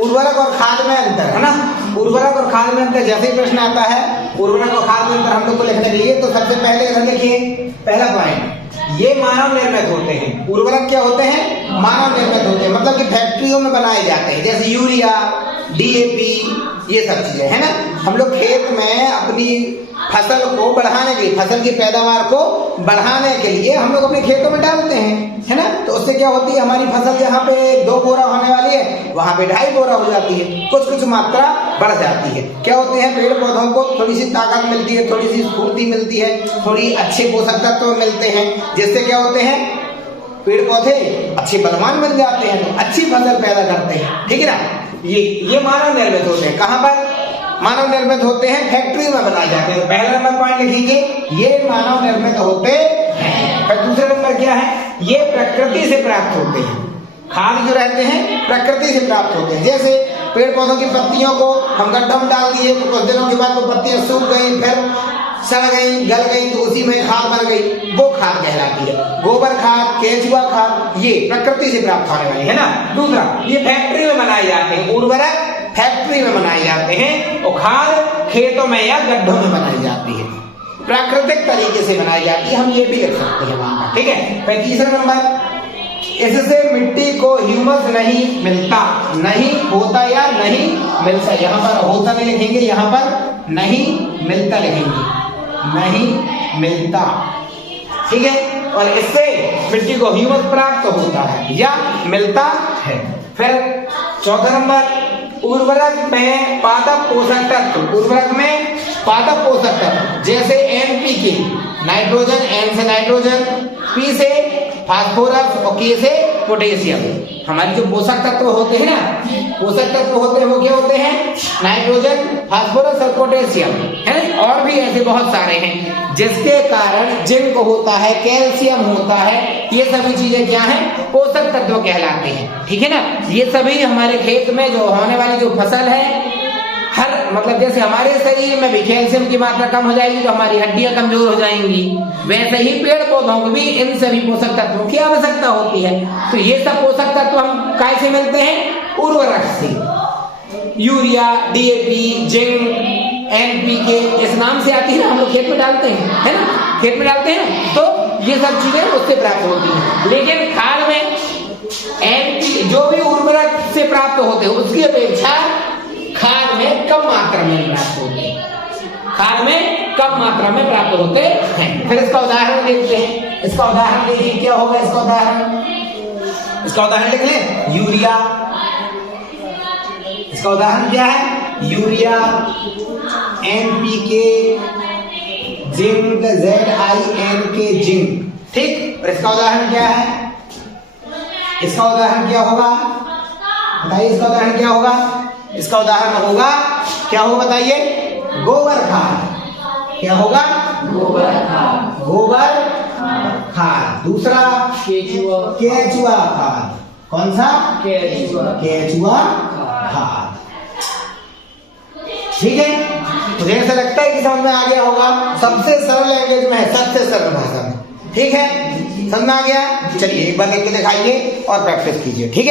उर्वरक और खाद में अंतर है ना, उर्वरक और खाद में अंतर। जैसे ही प्रश्न आता है उर्वरक और खाद में अंतर हम लोग को लिखने के लिए, तो सबसे पहले इधर लिखिए पहला पॉइंट, ये मानव निर्मित होते हैं। उर्वरक क्या होते हैं? मानव निर्मित होते हैं, मतलब कि फैक्ट्रियों में बनाए जाते हैं, जैसे यूरिया, डीएपी, ये सब चीजें है ना। हम लोग खेत में अपनी फसल को बढ़ाने के लिए, फसल की पैदावार को बढ़ाने के लिए हम लोग अपने खेतों में डालते हैं, है ना। तो उससे क्या होती है, हमारी फसल जहाँ पे 2 बोरा होने वाली है वहां पे 2.5 बोरा हो जाती है, कुछ मात्रा बढ़ जाती है। क्या होते हैं, पेड़ पौधों को थोड़ी सी ताकत मिलती है, थोड़ी सी स्फूर्ति मिलती है, थोड़ी अच्छे पोषक तत्व मिलते हैं, जिससे क्या होते हैं, पेड़ पौधे अच्छे बलवान बन जाते हैं, तो अच्छी फसल पैदा करते हैं, ठीक है ना। ये मानव निर्मित होते हैं। कहाँ पर मानव निर्मित होते हैं? फैक्ट्री में बनाए जाते हैं। पहला नंबर पॉइंट लिखिए, ये मानव निर्मित होते हैं। फिर दूसरा नंबर क्या है, ये प्रकृति से प्राप्त होते हैं। खाद जो रहते हैं प्रकृति से प्राप्त होते हैं। जैसे पेड़ पौधों की पत्तियों को हम गड्ढा में डाल दिए, तो कुछ दिनों के बाद वो पत्तियां सूख गई, फिर सड़ गई, गल गई, तो उसी में खाद बन गई, वो खाद कहलाती है। गोबर खाद, केंचुआ खाद, ये प्रकृति से प्राप्त होने वाली है ना। दूसरा, ये फैक्ट्री में बनाए जाते हैं। उर्वरक फैक्ट्री में बनाए जाते हैं और खाद खेतों में या गड्ढों में बनाई जाती है, प्राकृतिक तरीके से बनाई जाती है। हम ये भी लिख सकते हैं वहां पर, ठीक है। फिर तीसरा नंबर, इससे मिट्टी को ह्यूमस नहीं मिलता, नहीं होता या नहीं मिलता। यहाँ पर होता नहीं लिखेंगे, यहाँ पर नहीं मिलता लिखेंगे, नहीं मिलता, ठीक है। और इससे मिट्टी को ह्यूमस प्राप्त होता है या मिलता है। फिर चौथा नंबर, उर्वरक में पादप पोषक तत्व, उर्वरक में पादप पोषक तत्व जैसे एनपीके नाइट्रोजन, एन से नाइट्रोजन, पी से फास्फोरस और के से पोटेशियम। हमारे जो पोषक तत्व होते हैं ना, पोषक तत्व होते हैं वो क्या होते हैं? नाइट्रोजन, फास्फोरस और पोटेशियम, है। और भी ऐसे बहुत सारे हैं, जिसके कारण जिंक होता है, कैल्शियम होता है, ये सभी चीजें क्या हैं? पोषक तत्व कहलाते हैं, ठीक है ना। ये सभी हमारे खेत में जो होने वाली जो फसल है, हर मतलब जैसे हमारे शरीर में भी कैल्शियम की मात्रा कम हो जाएगी तो हमारी हड्डियां कमजोर हो जाएंगी, वैसे ही पेड़ पौधों को भी इन सभी पोषक तत्वों की आवश्यकता होती है। तो ये सब पोषक तत्व हम कैसे मिलते हैं? उर्वरक से। यूरिया, डीएपी, जिंक, एनपीके, इस नाम से आती है ना, हम लोग खेत में डालते हैं, है ना, खेत में डालते हैं, तो ये सब चीजें उससे प्राप्त होती है। लेकिन खाद में एनपी जो भी उर्वरक से प्राप्त होते हैं उसकी अपेक्षा खाद में कम मात्रा में प्राप्त होते हैं, खाद में कम मात्रा में प्राप्त होते हैं। फिर इसका उदाहरण देखते हैं। इसका उदाहरण देखिए, क्या होगा इसका उदाहरण? इसका उदाहरण लिख लें, यूरिया। इसका उदाहरण क्या है? Urea, NPK, zinc, ZINK, zinc, ठीक। और इसका उदाहरण क्या है? इसका उदाहरण क्या होगा? बताइए, इसका उदाहरण क्या होगा? इसका उदाहरण होगा, क्या होगा बताइए? गोबर खाद। क्या होगा? गोबर खाद, गोबर खाद। दूसरा केंचुआ खाद। कौन सा? केंचुआ खाद, ठीक है। मुझे ऐसा लगता है कि समझ में आ गया होगा। सबसे सरल लैंग्वेज में है, सबसे सरल भाषा में, ठीक है। समझ में आ गया? चलिए एक बार लिख के दिखाइए और प्रैक्टिस कीजिए, ठीक है।